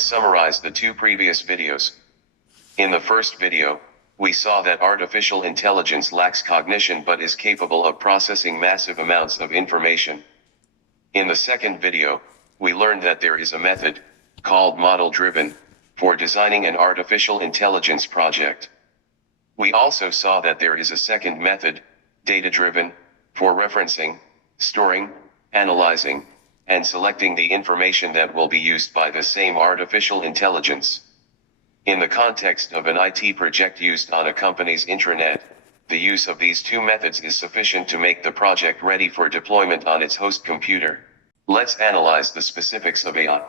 Let's summarize the two previous videos. In the first video, we saw that artificial intelligence lacks cognition but is capable of processing massive amounts of information. In the second video, we learned that there is a method, called model-driven, for designing an artificial intelligence project. We also saw that there is a second method, data-driven, for referencing, storing, analyzing, and selecting the information that will be used by the same artificial intelligence. In the context of an IT project used on a company's intranet, the use of these two methods is sufficient to make the project ready for deployment on its host computer. Let's analyze the specifics of AI.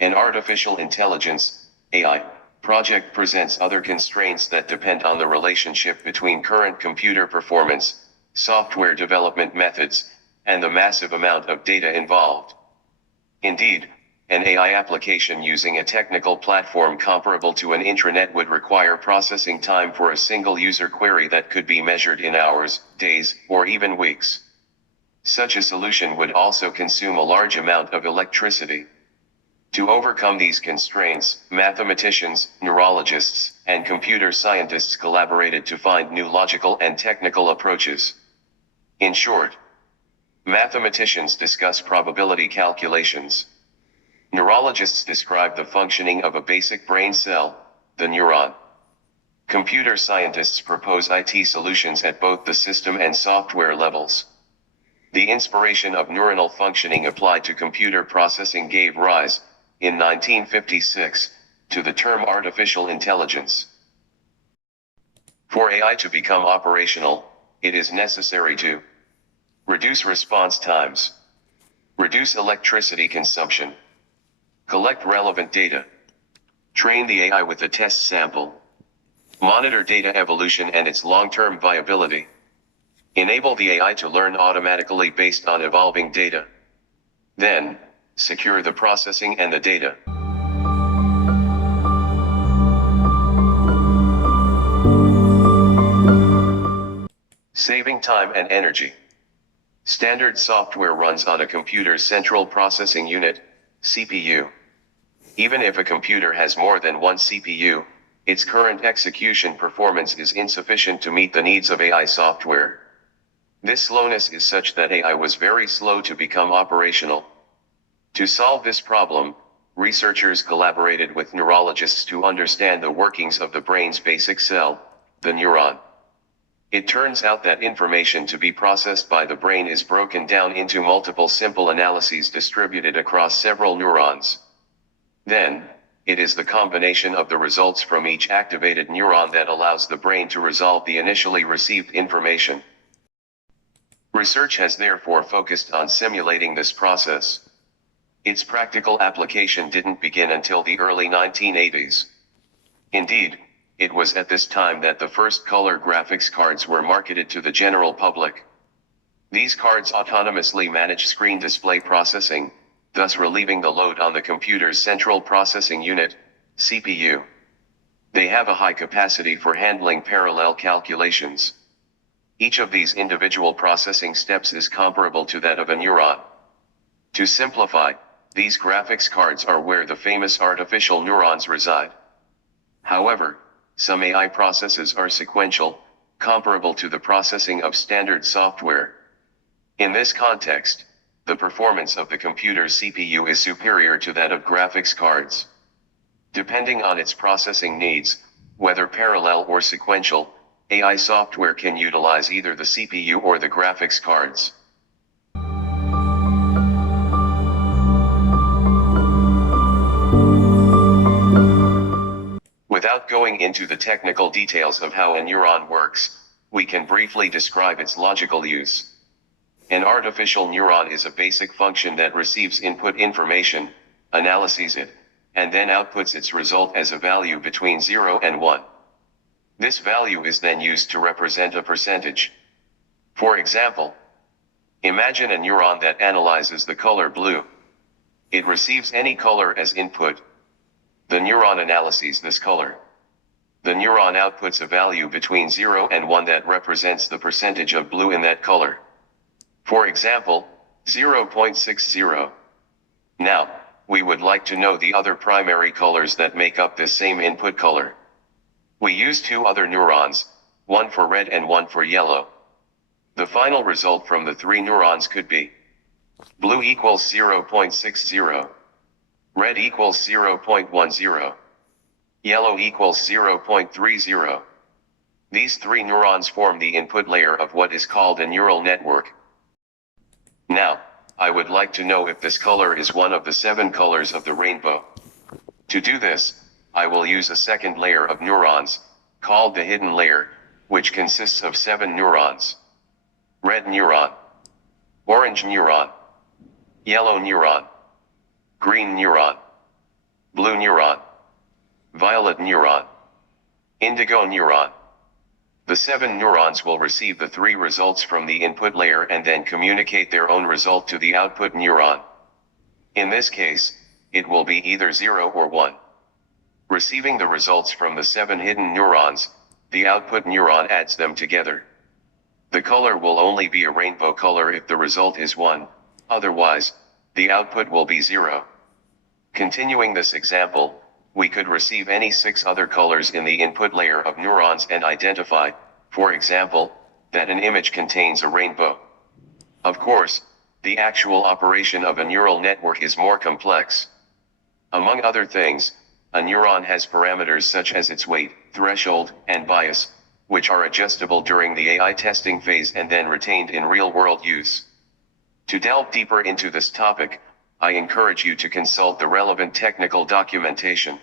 An artificial intelligence, AI, project presents other constraints that depend on the relationship between current computer performance, software development methods, and the massive amount of data involved. Indeed, an AI application using a technical platform comparable to an intranet would require processing time for a single user query that could be measured in hours, days, or even weeks. Such a solution would also consume a large amount of electricity. To overcome these constraints, mathematicians, neurologists, and computer scientists collaborated to find new logical and technical approaches. In short, mathematicians discuss probability calculations. Neurologists describe the functioning of a basic brain cell, the neuron. Computer scientists propose IT solutions at both the system and software levels. The inspiration of neuronal functioning applied to computer processing gave rise, in 1956, to the term artificial intelligence. For AI to become operational, it is necessary to reduce response times, reduce electricity consumption, collect relevant data, train the AI with a test sample, monitor data evolution and its long-term viability, enable the AI to learn automatically based on evolving data, then secure the processing and the data. Saving time and energy. Standard software runs on a computer's central processing unit, CPU. Even if a computer has more than one CPU, its current execution performance is insufficient to meet the needs of AI software. This slowness is such that AI was very slow to become operational. To solve this problem, researchers collaborated with neurologists to understand the workings of the brain's basic cell, the neuron. It turns out that information to be processed by the brain is broken down into multiple simple analyses distributed across several neurons. Then, it is the combination of the results from each activated neuron that allows the brain to resolve the initially received information. Research has therefore focused on simulating this process. Its practical application didn't begin until the early 1980s. Indeed, it was at this time that the first color graphics cards were marketed to the general public. These cards autonomously manage screen display processing, thus relieving the load on the computer's central processing unit, CPU. They have a high capacity for handling parallel calculations. Each of these individual processing steps is comparable to that of a neuron. To simplify, these graphics cards are where the famous artificial neurons reside. However, some AI processes are sequential, comparable to the processing of standard software. In this context, the performance of the computer's CPU is superior to that of graphics cards. Depending on its processing needs, whether parallel or sequential, AI software can utilize either the CPU or the graphics cards. Without going into the technical details of how a neuron works, we can briefly describe its logical use. An artificial neuron is a basic function that receives input information, analyzes it, and then outputs its result as a value between 0 and 1. This value is then used to represent a percentage. For example, imagine a neuron that analyzes the color blue. It receives any color as input. The neuron analyzes this color. The neuron outputs a value between 0 and 1 that represents the percentage of blue in that color. For example, 0.60. Now, we would like to know the other primary colors that make up this same input color. We use two other neurons, one for red and one for yellow. The final result from the three neurons could be blue equals 0.60, red equals 0.10, yellow equals 0.30. These three neurons form the input layer of what is called a neural network. Now, I would like to know if this color is one of the 7 colors of the rainbow. To do this, I will use a second layer of neurons, called the hidden layer, which consists of 7 neurons. Red neuron, orange neuron, yellow neuron, green neuron, blue neuron, violet neuron, indigo neuron. The 7 neurons will receive the 3 results from the input layer and then communicate their own result to the output neuron. In this case, it will be either 0 or 1. Receiving the results from the 7 hidden neurons, the output neuron adds them together. The color will only be a rainbow color if the result is 1, otherwise, the output will be 0. Continuing this example, we could receive any 6 other colors in the input layer of neurons and identify, for example, that an image contains a rainbow. Of course, the actual operation of a neural network is more complex. Among other things, a neuron has parameters such as its weight, threshold, and bias, which are adjustable during the AI testing phase and then retained in real-world use. To delve deeper into this topic, I encourage you to consult the relevant technical documentation.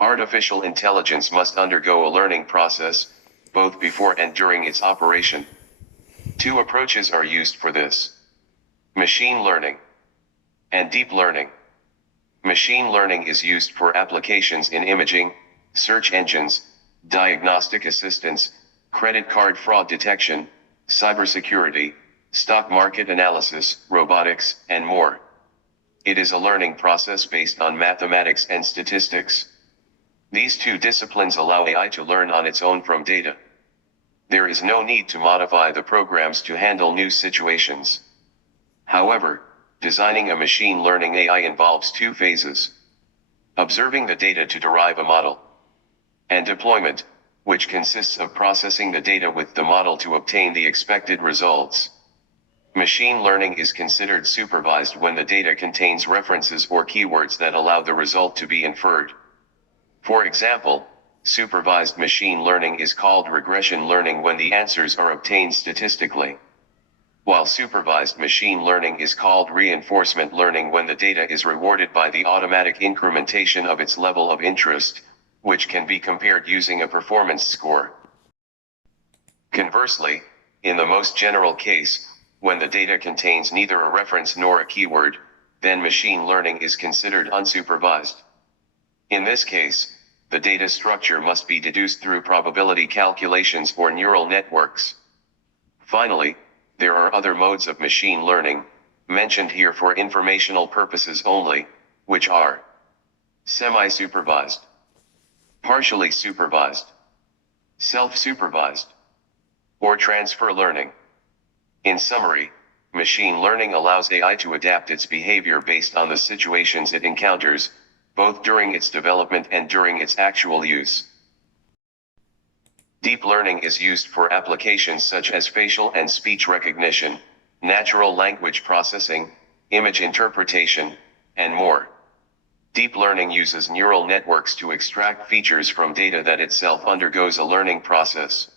Artificial intelligence must undergo a learning process, both before and during its operation. 2 approaches are used for this: machine learning and deep learning. Machine learning is used for applications in imaging, search engines, diagnostic assistance, credit card fraud detection, cybersecurity, stock market analysis, robotics, and more. It is a learning process based on mathematics and statistics. These 2 disciplines allow AI to learn on its own from data. There is no need to modify the programs to handle new situations. However, designing a machine learning AI involves 2 phases: observing the data to derive a model, and deployment, which consists of processing the data with the model to obtain the expected results. Machine learning is considered supervised when the data contains references or keywords that allow the result to be inferred. For example, supervised machine learning is called regression learning when the answers are obtained statistically, while supervised machine learning is called reinforcement learning when the data is rewarded by the automatic incrementation of its level of interest, which can be compared using a performance score. Conversely, in the most general case, when the data contains neither a reference nor a keyword, then machine learning is considered unsupervised. In this case, the data structure must be deduced through probability calculations or neural networks. Finally, there are other modes of machine learning, mentioned here for informational purposes only, which are semi-supervised, partially supervised, self-supervised, or transfer learning. In summary, machine learning allows AI to adapt its behavior based on the situations it encounters, both during its development and during its actual use. Deep learning is used for applications such as facial and speech recognition, natural language processing, image interpretation, and more. Deep learning uses neural networks to extract features from data that itself undergoes a learning process.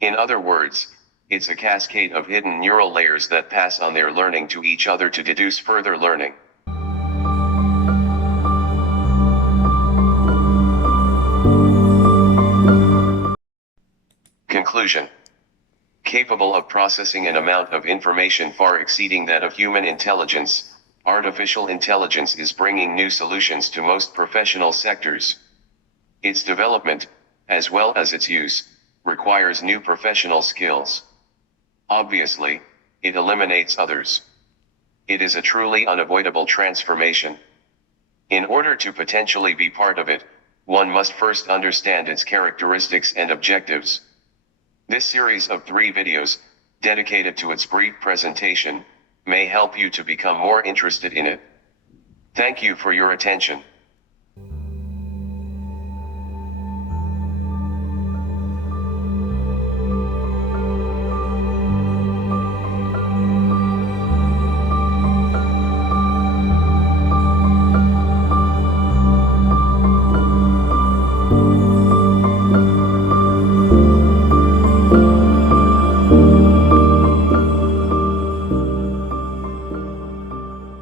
In other words, it's a cascade of hidden neural layers that pass on their learning to each other to deduce further learning. Conclusion. Capable of processing an amount of information far exceeding that of human intelligence, artificial intelligence is bringing new solutions to most professional sectors. Its development, as well as its use, requires new professional skills. Obviously, it eliminates others. It is a truly unavoidable transformation. In order to potentially be part of it, one must first understand its characteristics and objectives. This series of 3 videos, dedicated to its brief presentation, may help you to become more interested in it. Thank you for your attention.